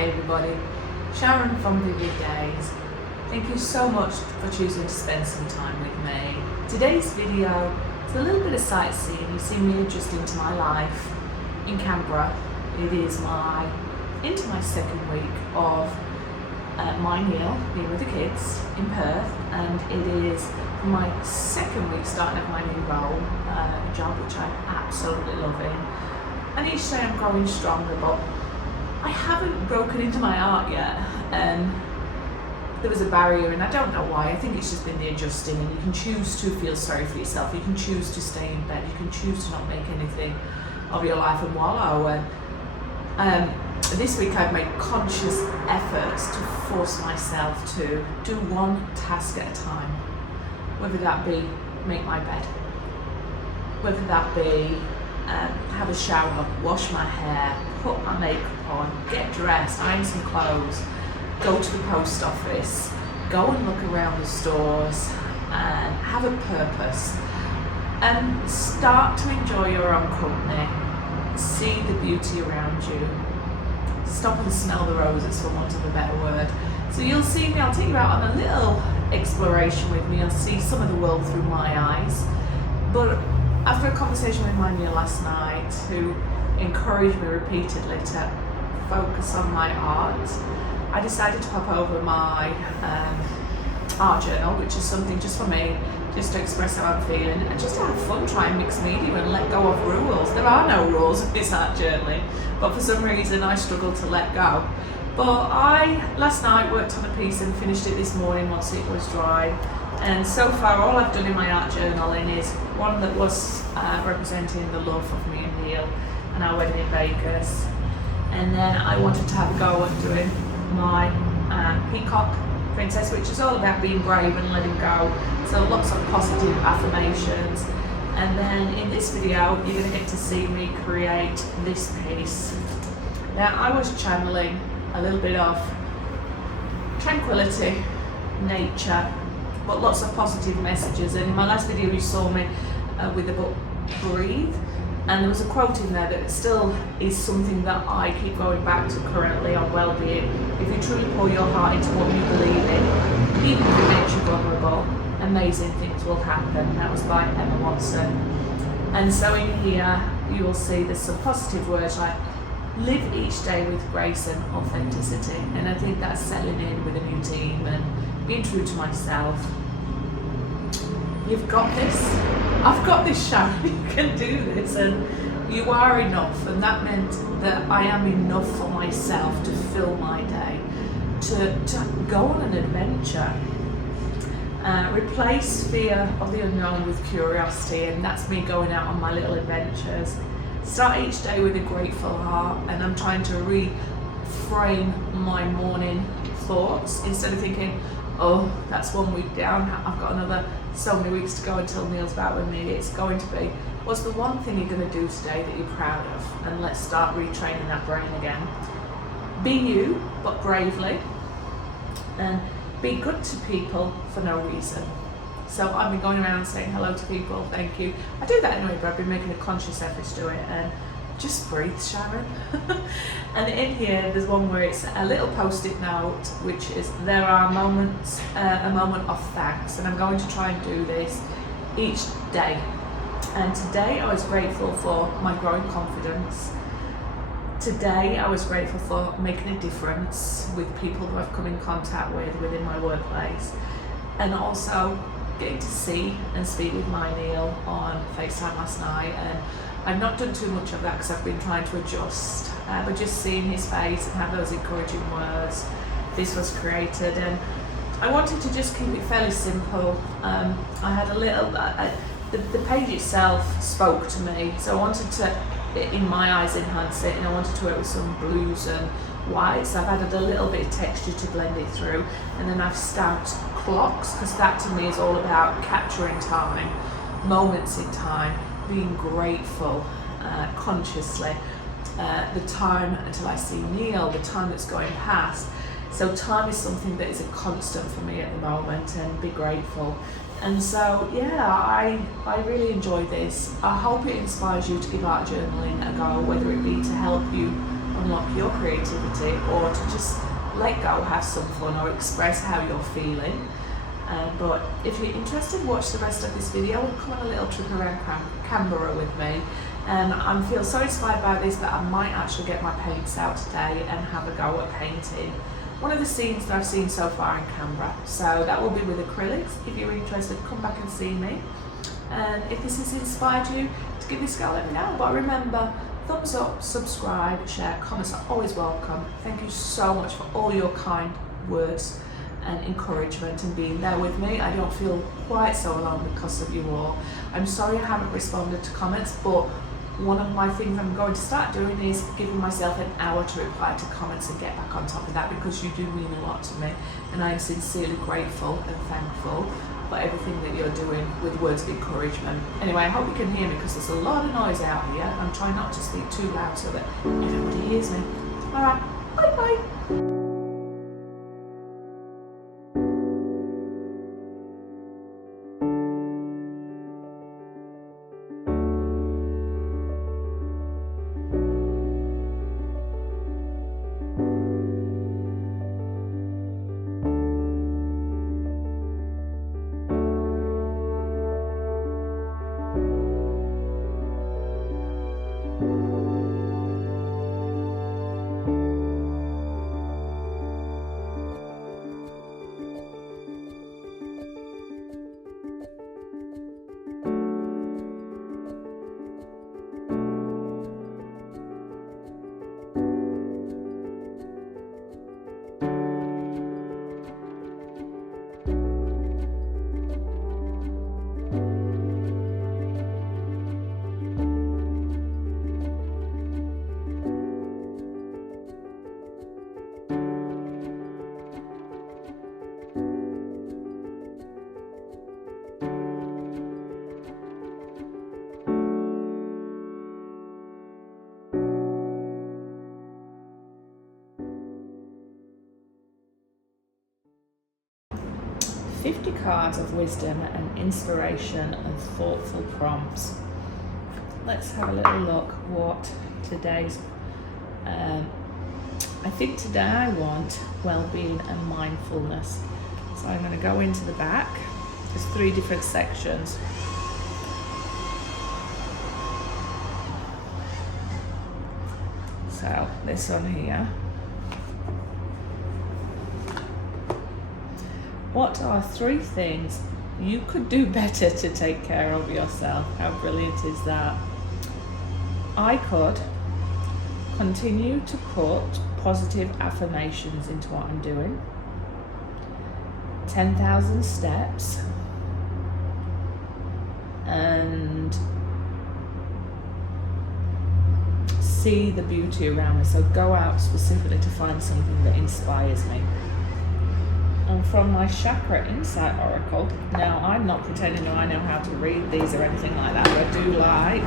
Hi everybody, Sharon from Vivid Days. Thank you so much for choosing to spend some time with me. Today's video is a little bit of sightseeing. You see me just into my life in Canberra. It is into my second week of my meal, being with the kids in Perth, and it is my second week starting at my new role, a job which I'm absolutely loving. And each day I'm growing stronger, but I haven't broken into my art yet, and there was a barrier, and I don't know why. I think it's just been the adjusting, and you can choose to feel sorry for yourself, you can choose to stay in bed, you can choose to not make anything of your life and wallow. And this week I've made conscious efforts to force myself to do one task at a time, whether that be make my bed, whether that be have a shower, wash my hair, put my makeup on, get dressed, iron some clothes, go to the post office, go and look around the stores and have a purpose, and start to enjoy your own company, see the beauty around you, stop and smell the roses, for want of a better word. So you'll see me, I'll take you out on a little exploration with me. You'll see some of the world through my eyes. But after a conversation with my Neil last night, who encouraged me repeatedly to focus on my art, I decided to pop over my art journal, which is something just for me, just to express how I'm feeling and just to have fun, try and mix media and let go of rules. There are no rules in this art journaling, but for some reason I struggle to let go. But I last night worked on a piece and finished it this morning once it was dry. And so far all I've done in my art journaling is one that was representing the love of me and Neil and our wedding in Vegas. And then I wanted to have a go at doing my peacock princess, which is all about being brave and letting go. So lots of positive affirmations. And then in this video, you're going to get to see me create this piece. Now I was channeling a little bit of tranquility, nature, but lots of positive messages. And in my last video you saw me with the book Breathe, and there was a quote in there that still is something that I keep going back to currently on well-being. If you truly pour your heart into what you believe in, even if it makes you vulnerable, amazing things will happen. That was by Emma Watson. And so in here you will see there's some positive words like live each day with grace and authenticity, and I think that's settling in with a new team and being true to myself. You've got this. I've got this, Sharon. You can do this, and you are enough. And that meant that I am enough for myself to fill my day, to go on an adventure. Replace fear of the unknown with curiosity, and that's me going out on my little adventures. Start each day with a grateful heart, and I'm trying to reframe my morning thoughts instead of thinking, oh, that's 1 week down, I've got another so many weeks to go until Neil's back with me. It's going to be, what's the one thing you're going to do today that you're proud of? And let's start retraining that brain again. Be you, but bravely, and be good to people for no reason. So I've been going around saying hello to people, thank you. I do that anyway, but I've been making a conscious effort to do it, and just breathe, Sharon. And in here there's one where it's a little post-it note, which is there are moments, a moment of thanks, and I'm going to try and do this each day. And today I was grateful for my growing confidence. Today I was grateful for making a difference with people who I've come in contact with within my workplace, and also getting to see and speak with my Neil on FaceTime last night. And I've not done too much of that because I've been trying to adjust, but just seeing his face and have those encouraging words, this was created. And I wanted to just keep it fairly simple. I had a little, the page itself spoke to me, so I wanted to, in my eyes, enhance it, and I wanted to work with some blues and whites. I've added a little bit of texture to blend it through, and then I've stamped clocks, because that to me is all about capturing time, moments in time, being grateful consciously, the time until I see Neil, the time that's going past. So time is something that is a constant for me at the moment, and be grateful. And so yeah, I really enjoy this. I hope it inspires you to give art journaling a go, whether it be to help you unlock your creativity, or to just let go, have some fun, or express how you're feeling. But if you're interested, watch the rest of this video and come on a little trip around Canberra with me. I feel so inspired by this that I might actually get my paints out today and have a go at painting one of the scenes that I've seen so far in Canberra. So that will be with acrylics. If you're interested, come back and see me. And if this has inspired you to give this a go, let me know. But remember, thumbs up, subscribe, share, comments are always welcome. Thank you so much for all your kind words and encouragement and being there with me. I don't feel quite so alone because of you all. I'm sorry I haven't responded to comments, but one of my things I'm going to start doing is giving myself an hour to reply to comments and get back on top of that, because you do mean a lot to me, and I am sincerely grateful and thankful for everything that you're doing with words of encouragement. Anyway, I hope you can hear me because there's a lot of noise out here. I'm trying not to speak too loud so that everybody hears me. Alright, bye bye. 50 cards of wisdom and inspiration and thoughtful prompts. Let's have a little look what today's I think today I want well-being and mindfulness. So I'm going to go into the back. There's 3 different sections. So this one here. What are 3 things you could do better to take care of yourself? How brilliant is that? I could continue to put positive affirmations into what I'm doing. 10,000 steps. And see the beauty around me. So go out specifically to find something that inspires me. And from my Chakra Insight Oracle, now I'm not pretending that I know how to read these or anything like that, but I do like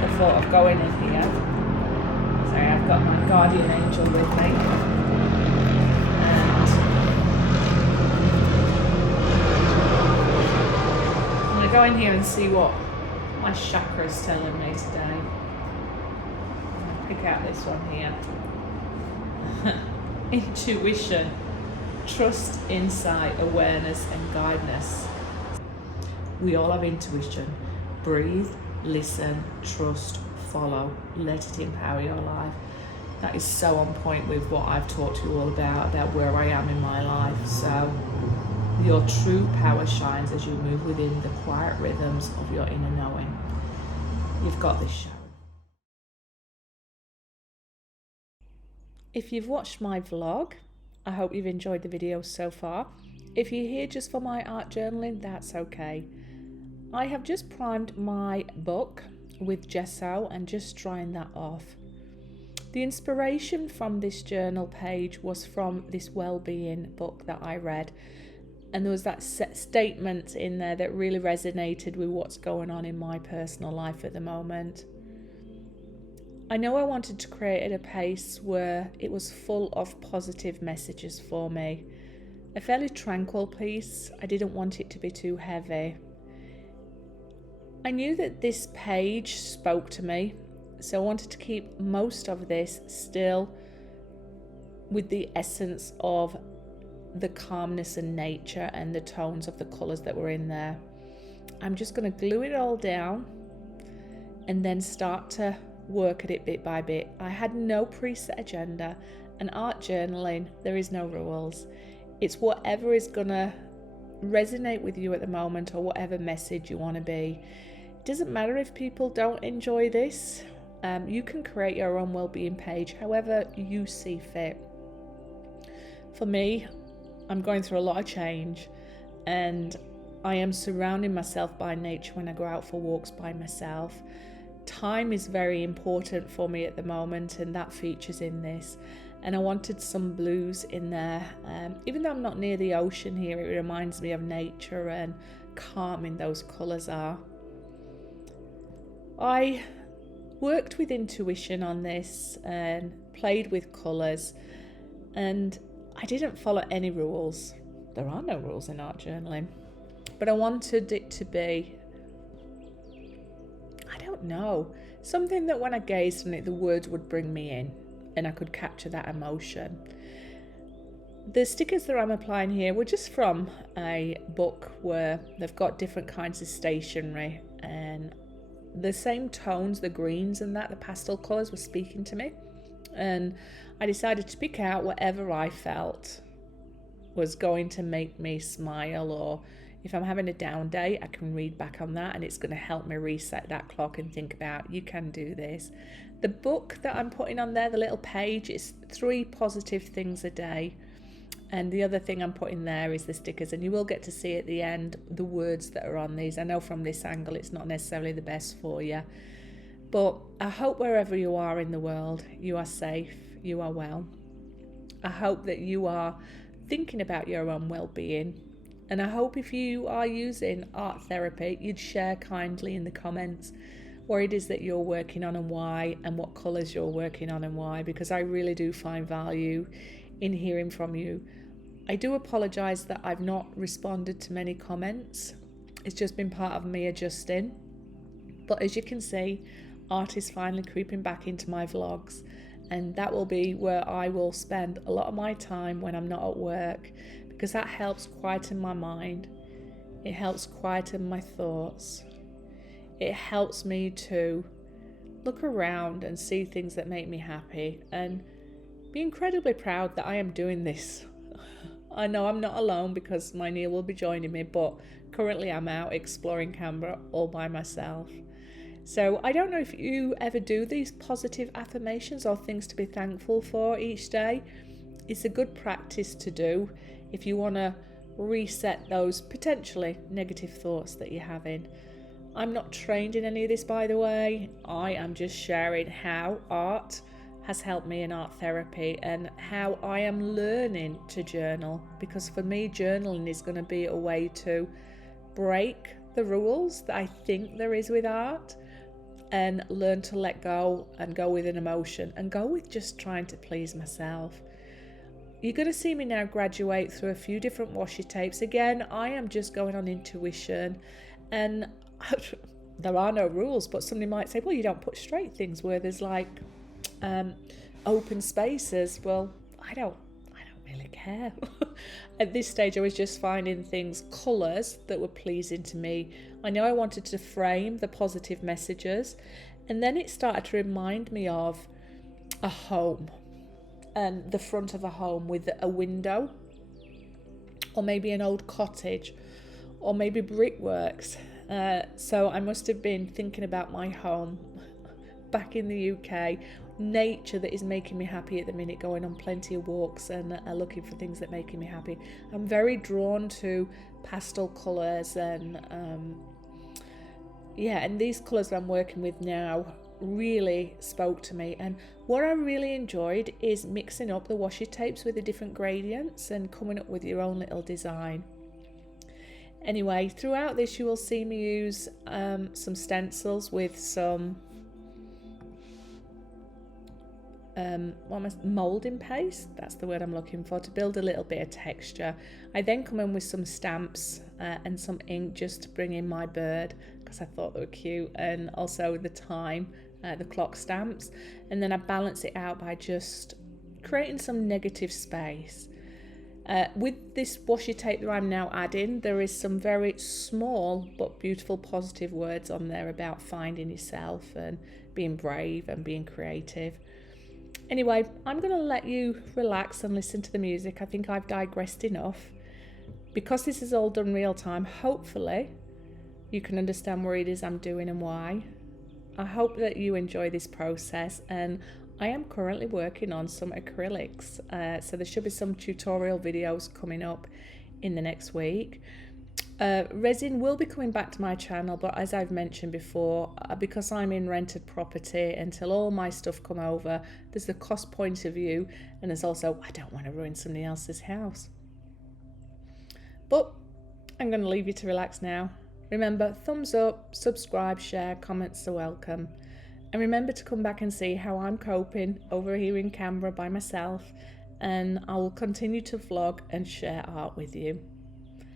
the thought of going in here. So I've got my guardian angel with me. And I'm going to go in here and see what my chakra is telling me today. I'll pick out this one here. Intuition. Trust, insight, awareness, and guidance. We all have intuition. Breathe, listen, trust, follow. Let it empower your life. That is so on point with what I've talked to you all about where I am in my life. So your true power shines as you move within the quiet rhythms of your inner knowing. You've got this, Sharon. If you've watched my vlog, I hope you've enjoyed the video so far. If you're here just for my art journaling, that's okay. I have just primed my book with gesso and just drying that off. The inspiration from this journal page was from this well-being book that I read, and there was that statement in there that really resonated with what's going on in my personal life at the moment. I know I wanted to create at a pace where it was full of positive messages for me. A fairly tranquil piece. I didn't want it to be too heavy. I knew that this page spoke to me, So I wanted to keep most of this still with the essence of the calmness and nature and the tones of the colours that were in there. I'm just going to glue it all down and then start to work at it bit by bit. I had no preset agenda, and art journaling, there is no rules. It's whatever is going to resonate with you at the moment, or whatever message you want to be. It doesn't matter if people don't enjoy this. You can create your own well-being page however you see fit. For me, I'm going through a lot of change, and I am surrounding myself by nature when I go out for walks by myself. Time is very important for me at the moment, and that features in this. And I wanted some blues in there. Even though I'm not near the ocean here, it reminds me of nature and calming those colours are. I worked with intuition on this and played with colours, and I didn't follow any rules. There are no rules in art journaling, but I wanted it to be, I don't know, something that when I gazed on it, the words would bring me in and I could capture that emotion. The stickers that I'm applying here were just from a book where they've got different kinds of stationery, and the same tones, the greens and that, the pastel colours were speaking to me. And I decided to pick out whatever I felt was going to make me smile, or if I'm having a down day, I can read back on that and it's going to help me reset that clock and think about, you can do this. The book that I'm putting on there, the little page, is 3 positive things a day. And the other thing I'm putting there is the stickers, and you will get to see at the end the words that are on these. I know from this angle it's not necessarily the best for you, but I hope wherever you are in the world, you are safe, you are well. I hope that you are thinking about your own well-being, and I hope if you are using art therapy, you'd share kindly in the comments what it is that you're working on and why, and what colours you're working on and why, because I really do find value in hearing from you. I do apologise that I've not responded to many comments. It's just been part of me adjusting. But as you can see, art is finally creeping back into my vlogs, and that will be where I will spend a lot of my time when I'm not at work, because that helps quieten my mind. It helps quieten my thoughts. It helps me to look around and see things that make me happy, and be incredibly proud that I am doing this. I know I'm not alone because my Neil will be joining me, but currently I'm out exploring Canberra all by myself. So I don't know if you ever do these positive affirmations or things to be thankful for each day. It's a good practice to do if you want to reset those potentially negative thoughts that you're having. I'm not trained in any of this, by the way. I am just sharing how art has helped me in art therapy and how I am learning to journal, because for me journaling is going to be a way to break the rules that I think there is with art and learn to let go and go with an emotion and go with just trying to please myself. You're going to see me now graduate through a few different washi tapes. Again, I am just going on intuition, and there are no rules, but somebody might say, well, you don't put straight things where there's like open spaces. Well, I don't really care. At this stage I was just finding things, colours that were pleasing to me. I know I wanted to frame the positive messages, and then it started to remind me of a home, and the front of a home with a window, or maybe an old cottage, or maybe brickworks. So I must have been thinking about my home back in the UK, nature that is making me happy at the minute, going on plenty of walks and looking for things that making me happy. I'm very drawn to pastel colours, and and these colours that I'm working with now really spoke to me. And what I really enjoyed is mixing up the washi tapes with the different gradients and coming up with your own little design. Anyway, throughout this you will see me use some stencils with some moulding paste, that's the word I'm looking for, to build a little bit of texture. I then come in with some stamps and some ink just to bring in my bird, because I thought they were cute, and also the time the clock stamps, and then I balance it out by just creating some negative space. With this washi tape that I'm now adding, there is some very small but beautiful positive words on there about finding yourself and being brave and being creative. Anyway, I'm going to let you relax and listen to the music. I think I've digressed enough. Because this is all done real time, hopefully you can understand what it is I'm doing and why. I hope that you enjoy this process, and I am currently working on some acrylics, so there should be some tutorial videos coming up in the next week. Resin will be coming back to my channel, but as I've mentioned before, because I'm in rented property, until all my stuff come over, there's the cost point of view, and there's also, I don't want to ruin somebody else's house. But I'm going to leave you to relax now. Remember, thumbs up, subscribe, share, comments are welcome. And remember to come back and see how I'm coping over here in Canberra by myself, and I will continue to vlog and share art with you.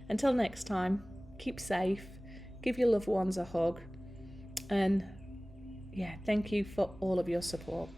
Until next time, keep safe, give your loved ones a hug, and yeah, thank you for all of your support.